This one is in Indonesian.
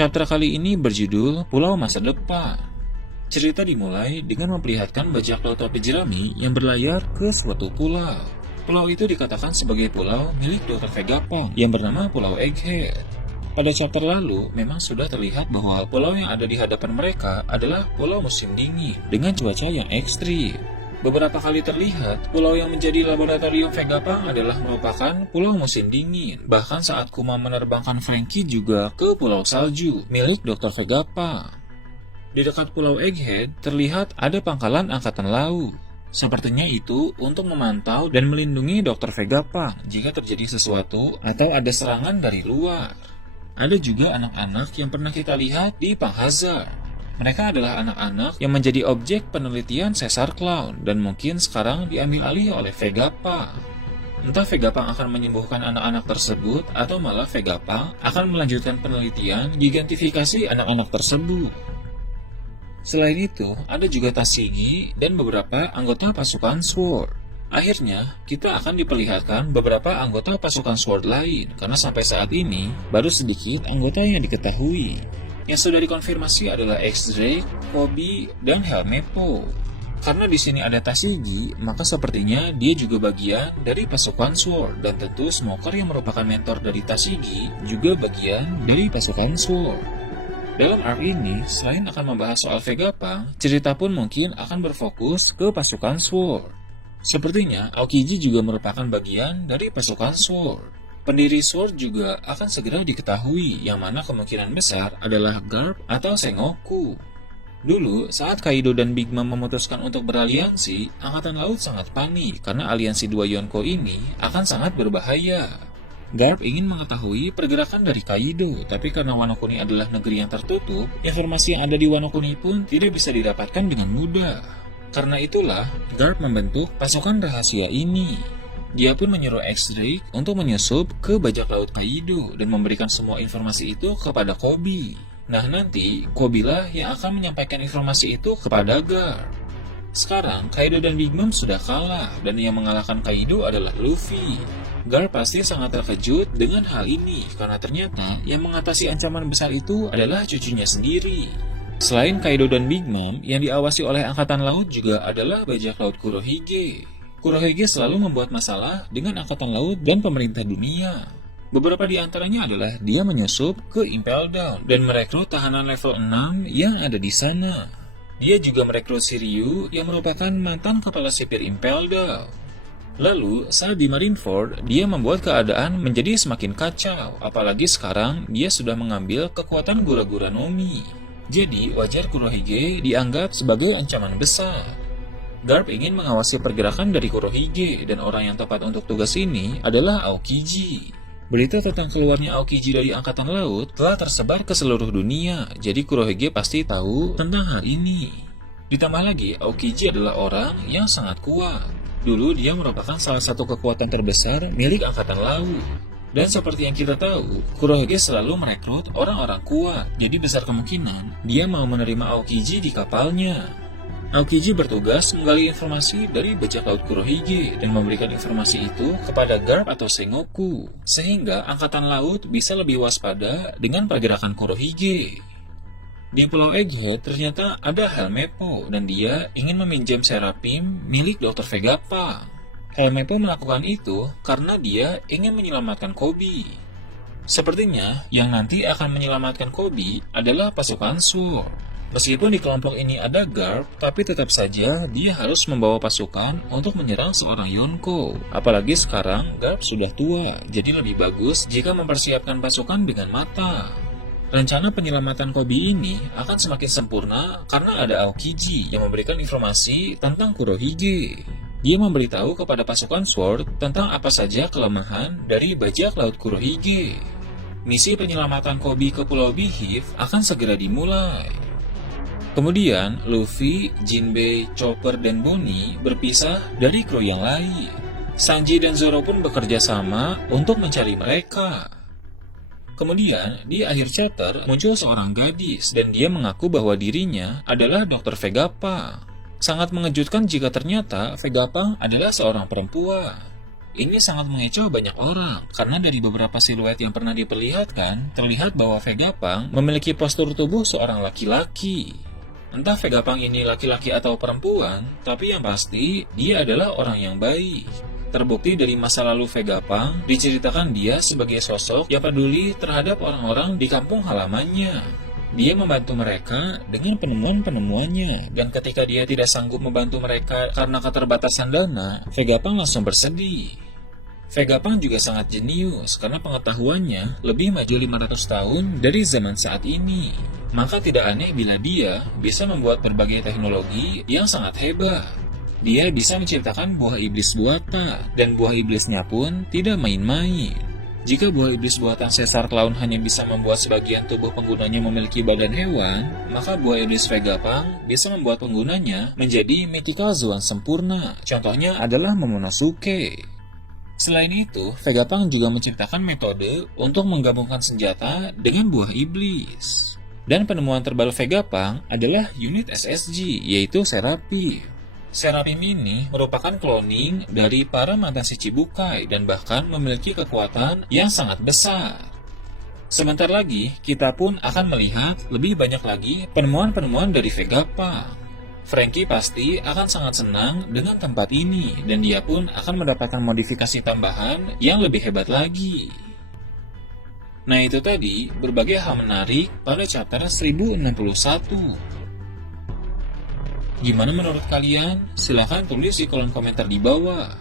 Chapter kali ini berjudul Pulau Masa Depan. Cerita dimulai dengan memperlihatkan bajak laut topi jerami yang berlayar ke suatu pulau. Pulau itu dikatakan sebagai pulau milik Dr. Vegapunk yang bernama Pulau Egghead. Pada chapter lalu, memang sudah terlihat bahwa pulau yang ada di hadapan mereka adalah pulau musim dingin dengan cuaca yang ekstrim. Beberapa kali terlihat, pulau yang menjadi laboratorium Vegapunk adalah merupakan pulau musim dingin. Bahkan saat Kuma menerbangkan Franky juga ke pulau salju milik Dr. Vegapunk. Di dekat pulau Egghead, terlihat ada pangkalan angkatan laut. Sepertinya itu untuk memantau dan melindungi Dr. Vegapunk jika terjadi sesuatu atau ada serangan dari luar. Ada juga anak-anak yang pernah kita lihat di Punk Hazard. Mereka adalah anak-anak yang menjadi objek penelitian Caesar Clown dan mungkin sekarang diambil alih oleh Vegapunk. Entah Vegapunk akan menyembuhkan anak-anak tersebut atau malah Vegapunk akan melanjutkan penelitian gigantifikasi anak-anak tersebut. Selain itu, ada juga Tashigi dan beberapa anggota pasukan Sword. Akhirnya, kita akan diperlihatkan beberapa anggota pasukan Sword lain, karena sampai saat ini, baru sedikit anggota yang diketahui. Yang sudah dikonfirmasi adalah X-Drake, Koby, dan Helmeppo. Karena di sini ada Tashigi, maka sepertinya dia juga bagian dari pasukan Sword, dan tentu Smoker yang merupakan mentor dari Tashigi juga bagian dari pasukan Sword. Dalam arc ini, selain akan membahas soal Vegapunk, cerita pun mungkin akan berfokus ke pasukan Sword. Sepertinya, Aokiji juga merupakan bagian dari pasukan Sword. Pendiri Sword juga akan segera diketahui, yang mana kemungkinan besar adalah Garp atau Sengoku. Dulu, saat Kaido dan Big Mom memutuskan untuk beraliansi, Angkatan Laut sangat panik karena aliansi dua Yonko ini akan sangat berbahaya. Garp ingin mengetahui pergerakan dari Kaido, tapi karena Wano Kuni adalah negeri yang tertutup, informasi yang ada di Wano Kuni pun tidak bisa didapatkan dengan mudah. Karena itulah, Garp membentuk pasukan rahasia ini. Dia pun menyuruh X-Drake untuk menyusup ke bajak laut Kaido dan memberikan semua informasi itu kepada Koby. Nah nanti, Koby lah yang akan menyampaikan informasi itu kepada Garp. Sekarang, Kaido dan Big Mom sudah kalah, dan yang mengalahkan Kaido adalah Luffy. Garp pasti sangat terkejut dengan hal ini, karena ternyata yang mengatasi ancaman besar itu adalah cucunya sendiri. Selain Kaido dan Big Mom, yang diawasi oleh Angkatan Laut juga adalah bajak laut Kurohige. Kurohige selalu membuat masalah dengan Angkatan Laut dan pemerintah dunia. Beberapa di antaranya adalah dia menyusup ke Impel Down dan merekrut tahanan level 6 yang ada di sana. Dia juga merekrut Shiryu yang merupakan mantan kepala sipir Impel Down. Lalu, saat di Marineford, dia membuat keadaan menjadi semakin kacau, apalagi sekarang dia sudah mengambil kekuatan Gura-Gura Nomi. Jadi, wajar Kurohige dianggap sebagai ancaman besar. Garp ingin mengawasi pergerakan dari Kurohige, dan orang yang tepat untuk tugas ini adalah Aokiji. Berita tentang keluarnya Aokiji dari Angkatan Laut telah tersebar ke seluruh dunia, jadi Kurohige pasti tahu tentang hal ini. Ditambah lagi, Aokiji adalah orang yang sangat kuat. Dulu dia merupakan salah satu kekuatan terbesar milik Angkatan Laut. Dan seperti yang kita tahu, Kurohige selalu merekrut orang-orang kuat, jadi besar kemungkinan dia mau menerima Aokiji di kapalnya. Aokiji bertugas menggali informasi dari bajak laut Kurohige dan memberikan informasi itu kepada Garp atau Sengoku, sehingga Angkatan Laut bisa lebih waspada dengan pergerakan Kurohige. Di Pulau Egghead ternyata ada Helmeppo dan dia ingin meminjam Seraphim milik Dr. Vegapunk. Helmeppo melakukan itu karena dia ingin menyelamatkan Koby. Sepertinya yang nanti akan menyelamatkan Koby adalah pasukan Sword. Meskipun di kelompok ini ada Garp, tapi tetap saja dia harus membawa pasukan untuk menyerang seorang Yonko. Apalagi sekarang Garp sudah tua, jadi lebih bagus jika mempersiapkan pasukan dengan matang. Rencana penyelamatan Koby ini akan semakin sempurna karena ada Aokiji yang memberikan informasi tentang Kurohige. Dia memberitahu kepada pasukan Sword tentang apa saja kelemahan dari bajak laut Kurohige. Misi penyelamatan Koby ke Pulau Beehive akan segera dimulai. Kemudian, Luffy, Jinbei, Chopper, dan Bonnie berpisah dari kru yang lain. Sanji dan Zoro pun bekerja sama untuk mencari mereka. Kemudian, di akhir chapter, muncul seorang gadis dan dia mengaku bahwa dirinya adalah Dr. Vegapunk. Sangat mengejutkan jika ternyata Vegapunk adalah seorang perempuan. Ini sangat mengecoh banyak orang, karena dari beberapa siluet yang pernah diperlihatkan, terlihat bahwa Vegapunk memiliki postur tubuh seorang laki-laki. Entah Vegapunk ini laki-laki atau perempuan, tapi yang pasti, dia adalah orang yang baik. Terbukti dari masa lalu Vegapunk, diceritakan dia sebagai sosok yang peduli terhadap orang-orang di kampung halamannya. Dia membantu mereka dengan penemuan-penemuannya, dan ketika dia tidak sanggup membantu mereka karena keterbatasan dana, Vegapunk langsung bersedih. Vegapunk juga sangat jenius karena pengetahuannya lebih maju 500 tahun dari zaman saat ini. Maka tidak aneh bila dia bisa membuat berbagai teknologi yang sangat hebat. Dia bisa menciptakan buah iblis buatan, dan buah iblisnya pun tidak main-main. Jika buah iblis buatan Caesar Clown hanya bisa membuat sebagian tubuh penggunanya memiliki badan hewan, maka buah iblis Vegapunk bisa membuat penggunanya menjadi Mythical Zoan sempurna. Contohnya adalah Momonosuke. Selain itu, Vegapunk juga menciptakan metode untuk menggabungkan senjata dengan buah iblis. Dan penemuan terbaru Vegapunk adalah unit SSG, yaitu Serapim. Serapim ini merupakan cloning dari para mantan Shichibukai dan bahkan memiliki kekuatan yang sangat besar. Sebentar lagi, kita pun akan melihat lebih banyak lagi penemuan-penemuan dari Vegapunk. Franky pasti akan sangat senang dengan tempat ini, dan dia pun akan mendapatkan modifikasi tambahan yang lebih hebat lagi. Nah itu tadi berbagai hal menarik pada chapter 1061. Gimana menurut kalian? Silahkan tulis di kolom komentar di bawah.